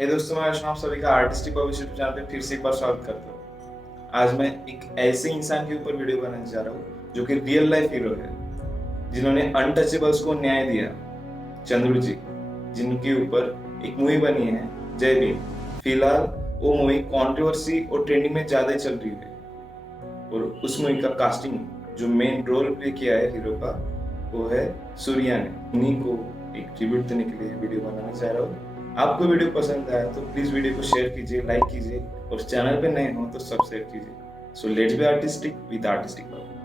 हे दोस्तों, मैं वैष्णव, आप सभी का आर्टिस्टिक यूट्यूब चैनल पे फिर से एक बार स्वागत करता हूँ। आज मैं एक ऐसे इंसान के ऊपर वीडियो बनाने जा रहा हूँ जो कि रियल लाइफ हीरो है, जिन्होंने अनटचेबल्स को न्याय दिया, चंद्रू जी, जिनके ऊपर एक मूवी बनी है जय भीम। फिलहाल वो मूवी कंट्रोवर्सी और ट्रेंडिंग में ज्यादा चल रही है और उस मूवी का कास्टिंग जो मेन रोल प्ले किया है हीरो का, वो है सूर्या ने। उन्हीं को एक ट्रिब्यूट देने के लिए वीडियो बनाना चाह रहा हूँ। आपको वीडियो पसंद आया तो प्लीज वीडियो को शेयर कीजिए, लाइक कीजिए और चैनल पे नए हो तो सब्सक्राइब कीजिए। So let's be artistic with artistic Babu.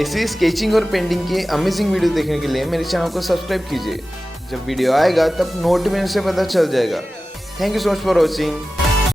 ऐसे स्केचिंग और पेंटिंग की अमेजिंग वीडियो देखने के लिए मेरे चैनल को सब्सक्राइब कीजिए। जब वीडियो आएगा तब नोटिफिकेशन से पता चल जाएगा। Thank you so much for watching.